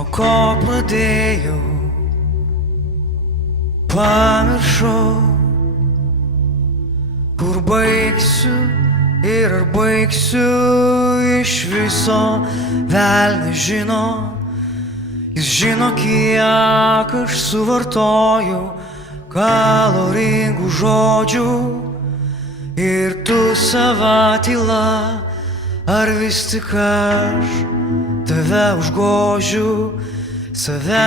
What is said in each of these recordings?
nuo ko pradėjau, pamiršau, kur baigsiu ir ar baigsiu iš viso, velnias žino. Jis žino, kiek aš suvartojau kaloringų žodžių ir tu sava tyla, ar vis tik aš tave užgožiu, save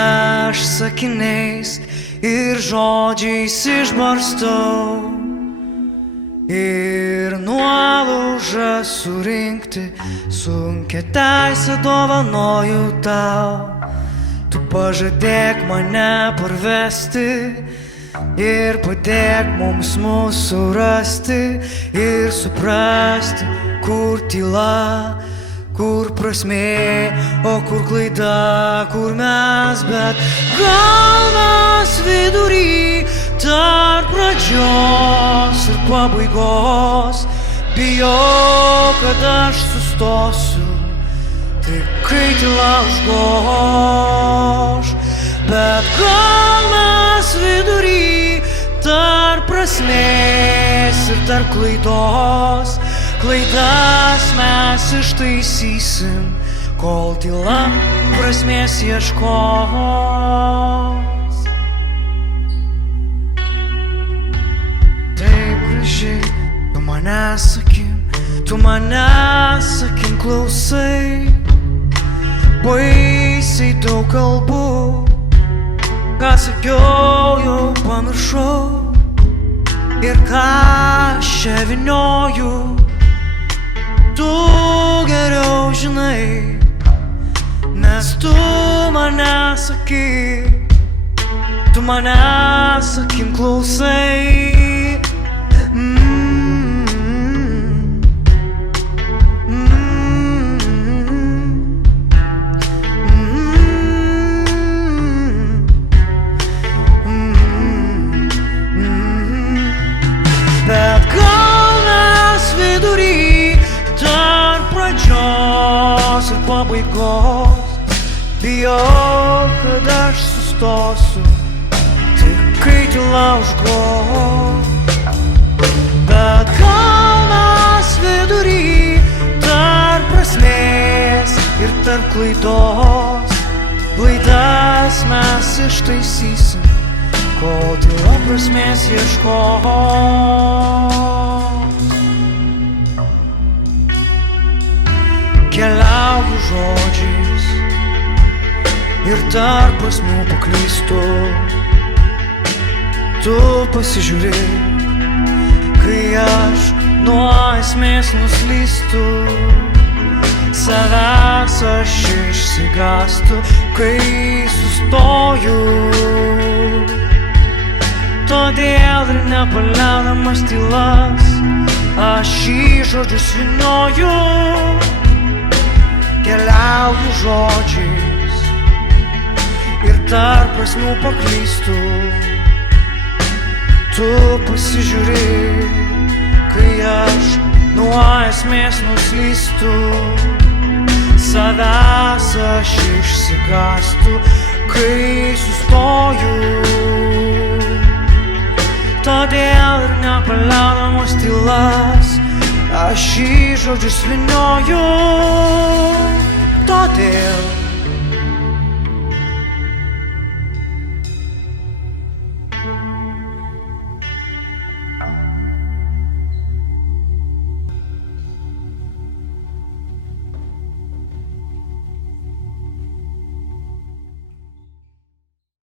aš sakiniais ir žodžiais išbarstau ir nuolaužą surinkti sunkia teisę dovanoju tau. Tu pažadėk mane parvesti ir padėk mums mūsų rasti ir suprasti, kur tyla, kur prasmė, o kur klaida, kur mes, bet gal mes vidury tarp pradžios ir pabaigos. Bijau, kad aš sustosiu, tik kai tyla užgoš, bet gal mes vidury tarp prasmės ir tarp klaidos. Klaidas mes ištaisysim, kol tyla prasmės ieškos. Taip gražiai tu mane sakim klausai, baisiai daug kalbų, ką sakiau jau pamiršau ir ką čia vynioju. Tu geriau žinai, nes tu mane sakim klausai. Bet gal mes vidury tarp pradžios ir pabaigos. Bijau, kad aš sustosiu, tik kai tyla užgoš. Bet gal mes vidury tarp prasmės ir tarp klaidos. Klaidas mes ištaisysim, kol tyla prasmės ieškos. Keliauju žodžiais ir tarp prasmių paklystu. Tu pasižiūrėk, kai aš nuo esmės nuslystu. Savęs aš išsigąstu, kai sustoju. Todėl ir nepaliaudamas tylas aš į žodžius vynioju. Keliauju žodžiais ir tarp prasmių paklystu. Tu pasižiūrėk, kai aš nuo esmės nuslystu. Savęs aš išsigąstu, kai sustoju. Todėl ir nepaliaudamas tylas aš į žodžius vynioju.